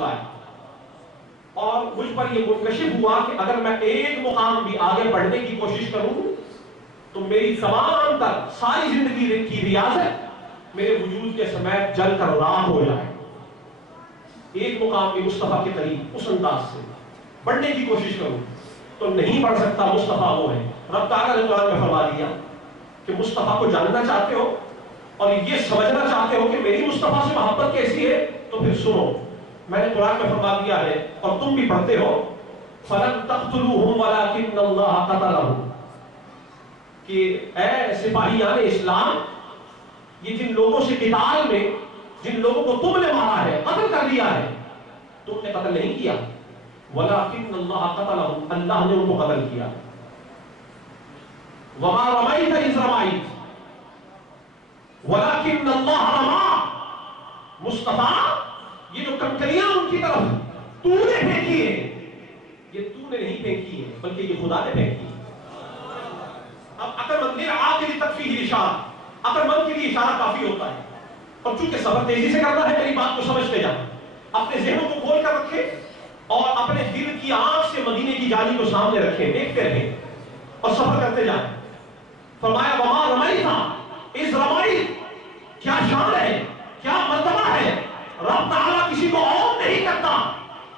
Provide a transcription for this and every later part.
مسئلہ ہے، اور مجھ پر یہ منکشف ہوا کہ اگر میں ایک مقام بھی آگے بڑھنے کی کوشش کروں تو میری تمام تر ساری زندگی کی ریاضت میرے وجود کے سمیت جل کر راکھ ہو جائے۔ ایک مقام بھی مصطفیٰ کے قریب اس انداز سے بڑھنے کی کوشش کروں تو نہیں بڑھ سکتا۔ مصطفیٰ وہ ہے، رب تعالیٰ نے قرآن میں فرما دیا کہ مصطفیٰ کو جاننا چاہتے ہو اور یہ سمجھنا چاہتے ہو کہ میری مصطفیٰ سے محبت کیسی ہے، تو پھر سنو، میں نے قرآن میں فرما دیا ہے اور تم بھی پڑھتے ہو، فَلَن تَقْتُلُوهُمْ وَلَكِنَّ اللَّهَ قَتَلَهُمْ، کہ اے سپاہیان اسلام، یہ جن لوگوں سے قتال میں جن لوگوں کو تم نے مارا ہے، قتل کر دیا ہے، تم نے قتل نہیں کیا، وَلَكِنَّ اللَّهَ قَتَلَهُمْ، اللہ نے ان کو قتل کیا۔ وَمَا رَمَيْتَ إِذْ رَمَيْتَ وَلَكِنَّ اللَّهَ رَمَى، مصطفیٰ یہ جو کنکریاں ان کی طرف تو نے پھینکی ہے، یہ تو نے نہیں پھینکی ہے بلکہ یہ خدا نے پھینکی ہے۔ اب عقل مند عاقل تکفیہ اشارہ، عقل مند کے لیے اشارہ کافی ہوتا ہے، اور چونکہ سفر تیزی سے کرنا ہے میری بات کو سمجھتے جائیں، اپنے ذہنوں کو کھول کر رکھیں اور اپنے دل کی آنکھ سے مدینے کی جالی کو سامنے رکھیں، دیکھتے رہیں اور سفر کرتے جائیں۔ فرمایا وما رمیت اذ رمیت، کیا شان ہے، کیا مرتبہ ہے، رب تعالیٰ کسی کو عون نہیں کرتا،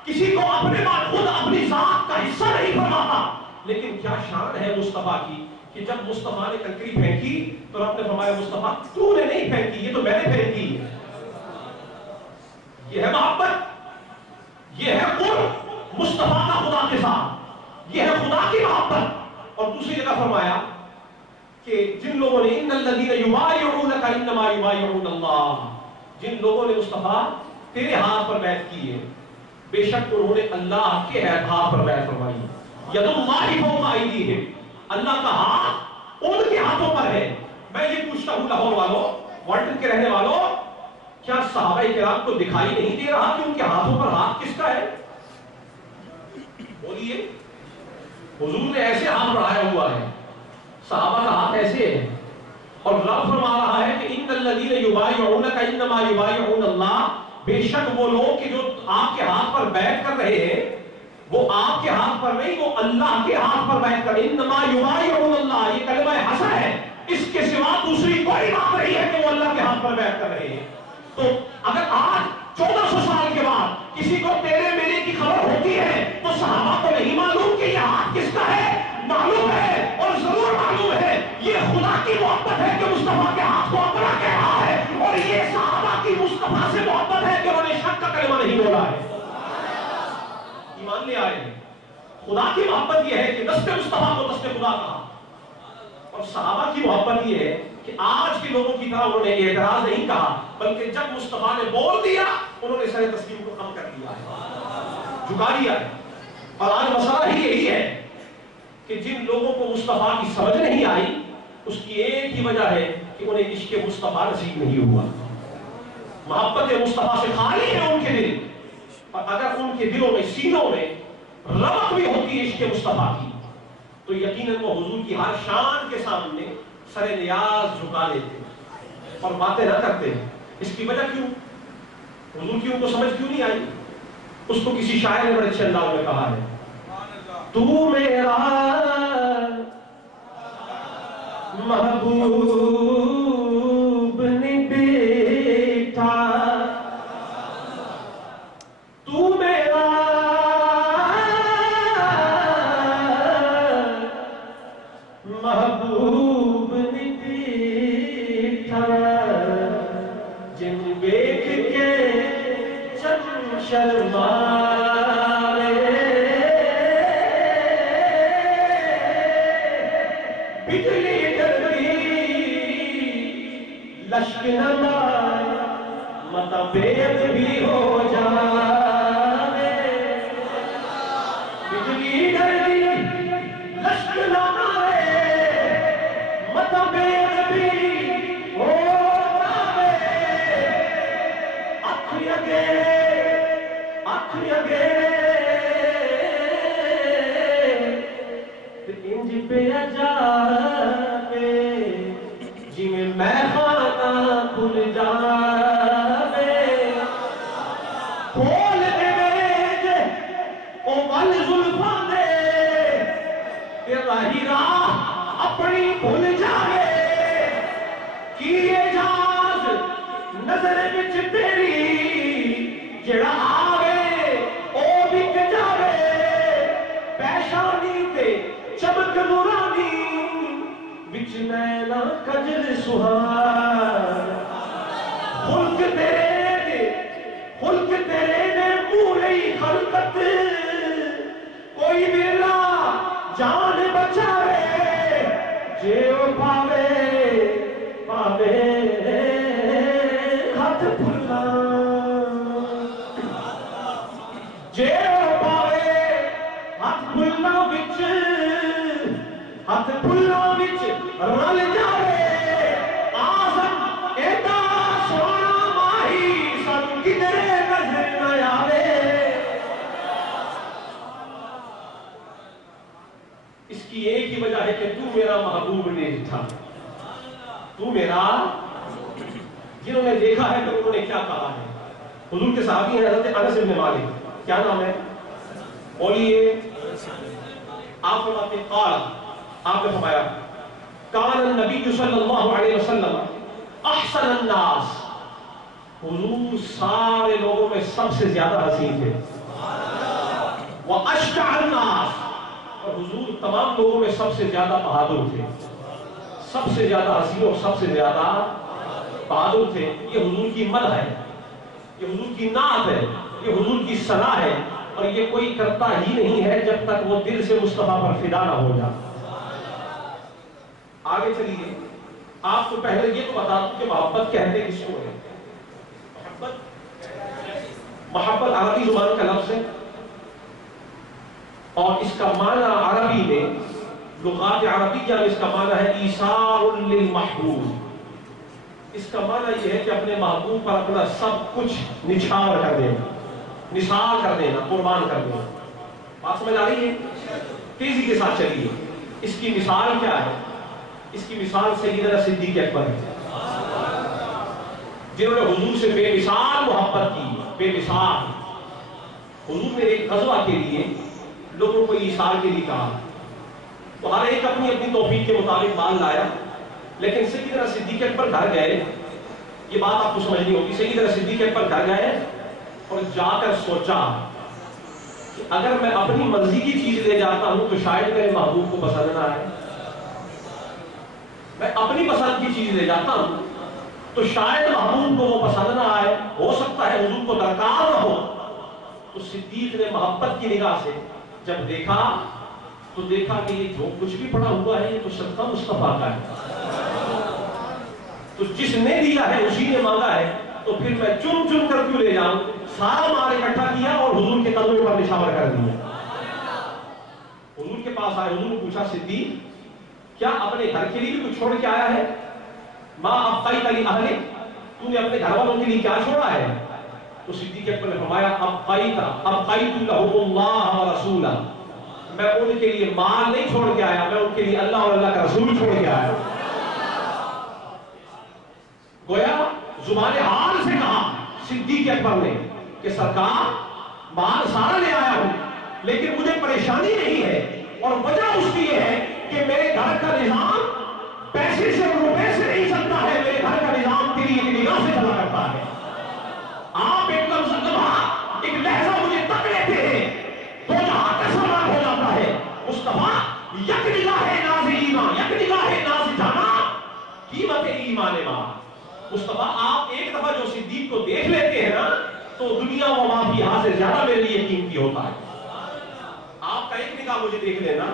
کسی کو اپنے بعد خود اپنی ذات کا حصہ نہیں فرماتا، لیکن کیا شان ہے مصطفیٰ کی کہ جب مصطفیٰ نے کنکری پھینکی تو رب نے فرمایا مصطفیٰ تو نے نہیں پھینکی، یہ تو میں نے پھینکی ہے۔ یہ ہے محبت، یہ ہے قرب مصطفیٰ کا خدا کے ساتھ، یہ ہے خدا کی محبت۔ اور دوسری جگہ فرمایا کہ جن لوگوں نے ان الذین یبایعونک انما یبایعون اللہ، جن لوگوں نے مصطفیٰ تیرے ہاتھ پر بیعت کی ہے بے شک انہوں نے اللہ کے ہاتھ پر بیعت فرمائی ہے۔ ید اللہ فوق ایدیہم، اللہ کا ہاتھ ان کے ہاتھوں پر ہے۔ میں یہ پوچھتا ہوں لاہور والوں، وارٹن کے رہنے والوں، کیا صحابہ کرام کو دکھائی نہیں دے رہا کہ ان کے ہاتھوں پر ہاتھ کس کا ہے؟ بولیے، حضور نے ایسے ہاتھ بڑھایا ہوا ہے، صحابہ کا ہاتھ ایسے ہے، اور رب فرما رہا ہے کہ ان الذین یبایعونک انما یبایعون اللہ، بے شک وہ لوگ کہ جو آپ کے ہاتھ پر بیعت کر رہے ہیں وہ آپ کے ہاتھ پر نہیں، وہ اللہ کے ہاتھ پر بیعت کر، انما یبایعون اللہ، یہ کلمہ حسر ہے، اس کے سوا دوسری کوئی بات نہیں ہے کہ وہ اللہ کے ہاتھ پر بیعت کر رہے ہیں۔ تو اگر آج 1400 سال کے بعد کسی کو تیرے میرے کی خبر ہوتی ہے تو صحابہ کو نہیں معلوم کہ یہ ہاتھ کس کا ہے؟ معلوم ہے، اور ضرور معلوم ہے، یہ خدا کی محبت ہے کہ مصطفیٰ کے ہاتھ کو اپنا کہہ رہا ہے، اور یہ صحابہ کی مصطفیٰ سے محبت ہے کہ انہوں نے شک کا کلمہ نہیں بولا ہے، ایمان لے آئے ہیں۔ خدا کی محبت یہ ہے کہ دست مصطفیٰ کو دست خدا کہا، اور صحابہ کی محبت یہ ہے کہ آج کے لوگوں کی طرح انہوں نے اعتراض نہیں کہا، بلکہ جب مصطفیٰ نے بول دیا انہوں نے سر تسلیم کو کم کر دیا ہے، جھکا دیا ہے۔ اور آج مسئلہ ہی یہی ہے کہ جن لوگوں کو مصطفیٰ کی سمجھ نہیں آئی اس کی ایک ہی وجہ ہے کہ انہیں عشق مصطفیٰ نصیب نہیں ہوا، محبت مصطفیٰ سے خالی ہے ان کے دل، اور اگر ان کے دلوں میں سینوں میں رغبت بھی ہوتی ہے عشق مصطفیٰ کی تو یقیناً وہ حضور کی ہر شان کے سامنے سر نیاز جھکا لیتے اور باتیں نہ کرتے۔ اس کی وجہ کیوں؟ حضور کی ان کو سمجھ کیوں نہیں آئی؟ اس کو کسی شاعر نے بڑے اچھے انداز میں کہا ہے، تو میرا محبوب نے بیٹا، تو میرا محبوب نے بیٹا، جن دیکھ کے چند شرمائے، بجلی ڈرتی لشک نہ مائے، متبید بھی ہو جائے، بجلی ڈرتی لشک نہ مائے، متبید بھی ہو جائے، اکھ یگے انج پہ جاوے جی میں خانہ کھل جاوے، کھول دے راہی راہ اپنی بھول جاوے کیے جاز نظر وچ تیری جڑا آوے او وک جاوے پیشانی تے چمک نورانی وچ نینا کجل سہار خلق تیرے نے پوری خلقت کوئی ویلا جان بچاوے جے او پاوے ہاتھ پھلا جے او پاوے ہاتھ پھلا وچ ہاتھ پھلا وچ رل جاوے آزم ایڈا سونا ماہی سن کدرے نظر نہ آوے اس کی ایک ہی وجہ ہے کہ تو میرا محبوب نہیں تھا تو میرا جنہوں نے دیکھا ہے تو انہوں نے کیا کہا ہے حضور کے صحابی ہیں حضرت انس بن مالک کیا نام ہے بولیے آپ فرماتے ہیں قال آپ نے فرمایا کان النبی صلی اللہ علیہ وسلم احسن الناس حضور سارے لوگوں میں سب سے زیادہ حسین تھے واشجع الناس اور حضور تمام لوگوں میں سب سے زیادہ بہادر تھے سب سے زیادہ حسین اور سب سے زیادہ بہادر تھے یہ حضور کی مدح ہے یہ حضور کی نعت ہے یہ حضور کی ثنا ہے اور یہ کوئی کرتا ہی نہیں ہے جب تک وہ دل سے مصطفیٰ پر فدا نہ ہو جائے آگے چلیے آپ کو پہلے یہ تو بتا دوں کہ محبت کہتے کس کو ہے محبت عربی زبان کا لفظ ہے اور اس کا معنی عربی میں لغات عربیہ میں اس کا معنی ہے ایثار للمحبوب اس کا معنی یہ ہے کہ اپنے محبوب پر اپنا سب کچھ نچھاور کر دینا نثار کر دینا قربان کر دینا بات سمجھ آ رہی ہے تیزی کے ساتھ چلیے اس کی مثال کیا ہے اس کی مثال سیدنا صدیق اکبر ہے جنہوں نے حضور سے بے مثال محبت کی بے مثال حضور نے ایک غزوہ کے لیے لوگوں کو ایثار کے لیے کہا تو ہر ایک اپنی اپنی توفیق کے مطابق مال لایا لیکن سیدنا صدیق اکبر گھر گئے یہ بات آپ کو سمجھنی ہوگی سیدنا صدیق اکبر گھر گئے اور جا کر سوچا کہ اگر میں اپنی مرضی کی چیز لے جاتا ہوں تو شاید میرے محبوب کو پسند نہ آئے میں اپنی پسند کی چیز لے جاتا ہوں تو شاید محبوب کو وہ پسند نہ آئے ہو سکتا ہے حضور کو درکار نہ ہو تو صدیق نے محبت کی نگاہ سے جب دیکھا تو دیکھا کہ یہ جو کچھ بھی پڑا ہوا ہے یہ تو صدقہ مصطفیٰ کا ہے تو جس نے دیا ہے اسی نے مانگا ہے تو پھر میں چن چن کر کیوں لے جاؤں سارا مال اکٹھا کیا اور حضور کے قدموں پر نشاور کر دیا حضور کے پاس آئے حضور نے پوچھا صدیق کیا اپنے گھر کے لیے بھی کچھ چھوڑ کے آیا ہے ماں ابقیت لاہلک تو نے اپنے گھر والوں کے لیے کیا چھوڑا ہے تو صدیق اکبر نے فرمایا ابقیت لهم اللہ ورسولہ میں ان کے لیے مال نہیں چھوڑ کے آیا میں ان کے لیے اللہ اور اللہ کا رسول چھوڑ کے آیا گویا زبان حال سے کہا صدیق اکبر نے کہ سرکار مال سارا لے آیا ہوں لیکن مجھے پریشانی نہیں ہے اور وجہ اس کی یہ ہے کہ میرے گھر کا نظام پیسے سے اور روپے سے نہیں چلتا ہے میرے گھر کا نظام تیری ایک نگاہ سے چلا کرتا ہے آپ ایک لفظ ایک لہجہ مجھے تک لیتے ہیں تو جہاں کا سامان ہو جاتا ہے مصطفیٰ یک نگاہ ناز ایمان یک نگاہ ناز جانا قیمت ایمان ماں مصطفیٰ آپ ایک دفعہ جو صدیق کو دیکھ لیتے ہیں نا تو دنیا و ما فیہا سے زیادہ میرے لیے قیمتی ہوتا ہے آپ کا ایک نگاہ مجھے دیکھ لینا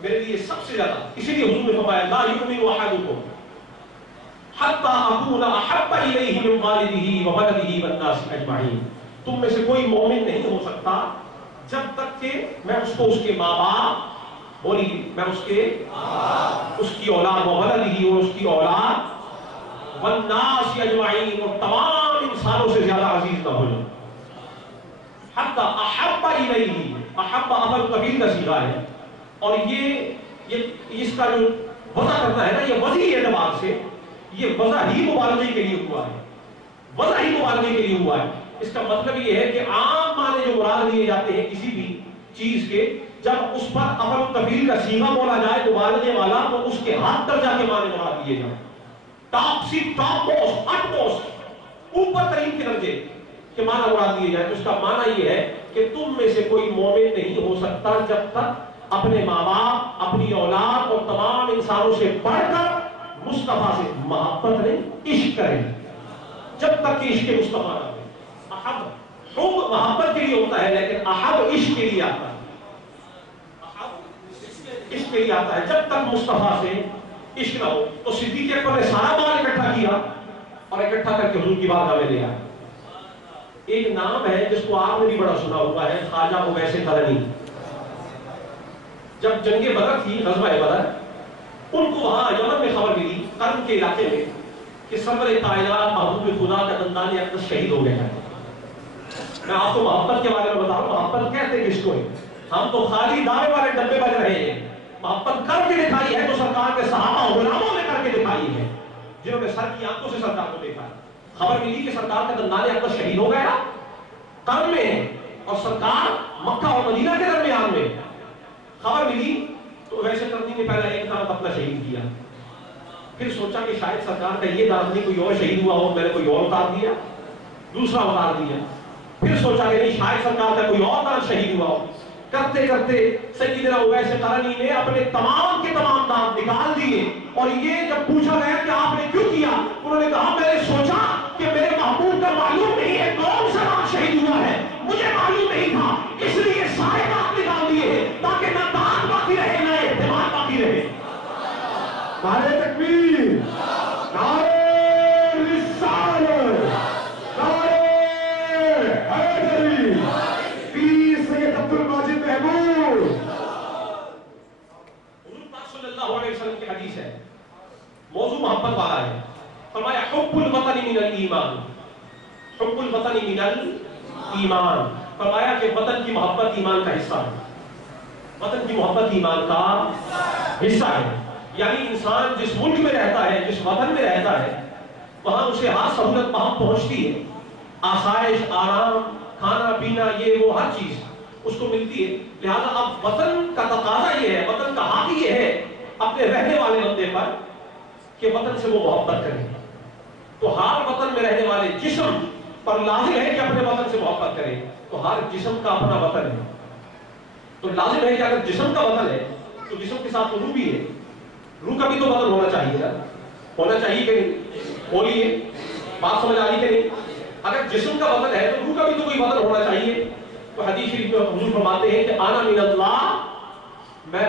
میرے لیے سب سے زیادہ اسی لیے حضور نے فرمایا لا یؤمن احدکم حتی اکون احب الیہ من والدہ وولدہ والناس اجمعین تم میں سے کوئی مومن نہیں ہو سکتا جب تک کہ میں اس کو اس کے ماں باپ بولی میں اس کی اولاد وولدہ اور اس کی اولاد والناس اجمعین اور تمام انسانوں سے زیادہ عزیز نہ ہو جاؤں حتی احب الیہ احب افعل تفضیل کا صیغہ ہے اور یہ اس کا جو وضع کرنا ہے نا یہ وضعی اعتبار سے یہ وضع ہی مبالغے کے لیے ہوا ہے وضع ہی مبالغے کے لیے ہوا ہے اس کا مطلب یہ ہے کہ عام معنی جو مراد لیے جاتے ہیں کسی بھی چیز کے جب اس پر امر تفیل کا صیغہ بولا جائے مبالغے والا تو اس کے ہاتھ تک جا کے معنی مراد دیے جائیں. ٹاپ سی ٹاپ موسٹ اٹ موسٹ اوپر ترین کے درجے کے معنی مراد دیے جائیں. تو اس کا معنی یہ ہے کہ تم میں سے کوئی مومن نہیں ہو سکتا جب تک اپنے ماں باپ، اپنی اولاد اور تمام انسانوں سے بڑھ کر مصطفیٰ سے محبت نہیں، عشق کرے. جب تک کہ عشق مصطفیٰ نہ ہو. احب حب محبت کے لیے ہوتا ہے، لیکن احب عشق کے لیے آتا ہے. عشق کے لیے آتا ہے. جب تک مصطفیٰ سے عشق نہ ہو. تو صدیق اکبر نے سارا مال اکٹھا کیا اور اکٹھا کر کے حضور کی بارگاہ میں لے آیا. ایک نام ہے جس کو آپ نے بھی بڑا سنا ہوا ہے، خواجہ اویس قرنی. جب جنگ بدر تھی، غزوہ بدر، ان کو وہاں یمن میں خبر ملی، قرن کے علاقے میں، کہ سرور کائنات محبوب خدا کا دندان اقدس شہید ہو گیا ہے. میں آپ کو محبت کے بارے میں بتا رہا ہوں. محبت کہتے کس کو ہے؟ ہم تو خالی دعوے والے ڈبے بج رہے ہیں. محبت کر کے دکھائی ہے تو سرکار کے صحابہ غلاموں نے کر کے دکھائی ہے، جنہوں نے سر کی آنکھوں سے سرکار کو دیکھا. خبر ملی کہ سرکار کا دندان اقدس شہید ہو گیا قرن میں، اور سرکار مکہ اور مدینہ کے درمیان میں. خبر ملی تو ویسے کرنی نے پہلا ایک طرف اپنا شہید کیا. پھر سوچا کہ شاید سرکار کا یہ دارمی کوئی اور شہید ہوا ہو، میں نے کوئی اور اتار دیا، دوسرا اتار دیا. پھر سوچا کہ نہیں، شاید سرکار کا کوئی اور دار شہید ہوا ہو. کرتے کرتے سیدنا اویس قرنی نے اپنے تمام کے تمام دانت نکال دیے. اور یہ جب پوچھا گیا کہ آپ نے کیوں کیا، انہوں نے کہا میں نے سوچا کہ میرے محبوب کا معلوم نہیں ہے کون سا دانت شہید ہوا ہے، مجھے معلوم نہیں تھا، اس لیے سارے دانت نکال دیے ہیں تاکہ نہ دانت باقی رہے نہ اعتماد باقی رہے. نعرہ تکبیر، نعرہ رسالت، نعرہ حیدری، پیر سید عبد الماجد محمود. حضور پاک صلی اللہ علیہ وسلم کی حدیث ہے، موضوع محبت والا ہے. فرمایا حب الوطن من الایمان، حب الوطن من الایمان. فرمایا کہ وطن کی محبت ایمان کا حصہ ہے. وطن کی محبت ایمان کا حصہ ہے. یعنی انسان جس ملک میں رہتا ہے، جس وطن میں رہتا ہے، وہاں اسے ہر سہولت وہاں پہنچتی ہے. آسائش، آرام، کھانا پینا، یہ وہ ہر چیز اس کو ملتی ہے. لہذا اب وطن کا تقاضا یہ ہے، وطن کا حق یہ ہے اپنے رہنے والے بندے پر کہ وطن سے وہ محبت کرے. تو ہر وطن میں رہنے والے جسم پر لازم ہے کہ اپنے وطن سے محبت کرے. تو ہر جسم کا اپنا وطن ہے. تو لازم ہے کہ اگر جسم کا وطن ہے تو جسم کے ساتھ روح بھی ہے. روح کا بھی تو وطن ہونا چاہیے نا، ہونا چاہیے کہ نہیں؟ بولیے، بات سمجھ آ رہی کہ نہیں؟ اگر جسم کا وطن ہے تو روح کا بھی تو کوئی وطن ہونا چاہیے. تو حدیث شریف میں حضور فرماتے ہیں کہ انا من اللہ، میں